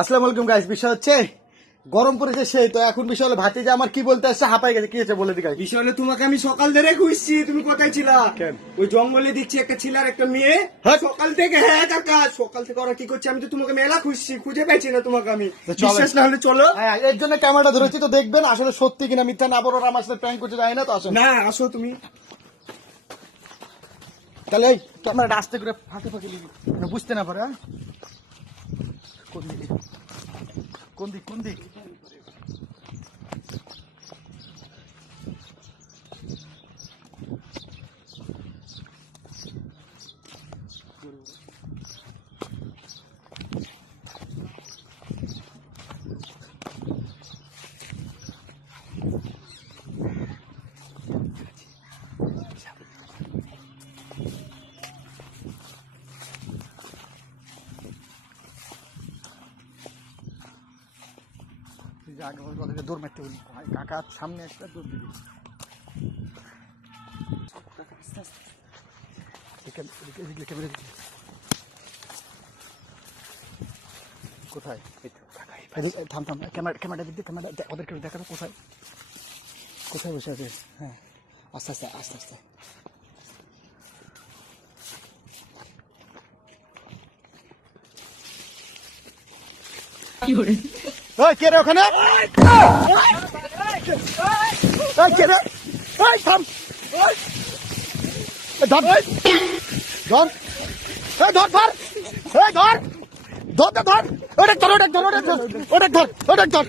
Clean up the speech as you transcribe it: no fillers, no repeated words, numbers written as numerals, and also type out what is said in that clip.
আসসালামু আলাইকুম গাইস। বিষয় হচ্ছে গরম পড়েছে সেই তো এখন বিষয় হলো ভাতি যে আমার কি বলতে আসছে হাঁপাই গেছে। কি হয়েছে বলে দি গাইস। বিষয় হলো তোমাকে আমি সকাল ধরে খুঁজছি, তুমি কোথায় ছিলা? ওই জঙ্গলে দেখছি একটা ছিলার একটা মেয়ে সকাল থেকে। হ্যাঁ কাকা, সকাল থেকে ওরা কি করছে? আমি তো তোমাকে মেলা খুঁজছি, খুঁজে পাইছি না তোমাকে আমি। বিশ্বাস না হলে চলো। হ্যাঁ, এর জন্য ক্যামেরাটা ধরেছি তো দেখবেন আসলে সত্যি কিনা মিথ্যা। না বড় আমার সাথে প্র্যাঙ্ক করতে যায় না তো আসেন। না আসো তুমি। তাহলে এই ক্যামেরাটা আস্তে করে ফাঁকে ফাঁকে লিখি বুঝতে না পারে। কোন দিকে কোন দিক কোন দিক? আগে ওদেরকে দৌড় মারতে বলি কাকার সামনে একটা দৌড় দিবি। কোথায়? থাম থাম, ক্যামেরাটা দিক দিয়ে ক্যামেরা ওদেরকে দেখাবো কোথায় কোথায় বসে আছে। হ্যাঁ আস্তে আস্তে আস্তে আস্তে। কে রে ওখানে? কে রে? থাম ধর ধর ধর ধর ধর ধর ধর ধর ওটা ধর ওটা ধর ওটা ধর ওটা ধর ওটা ধর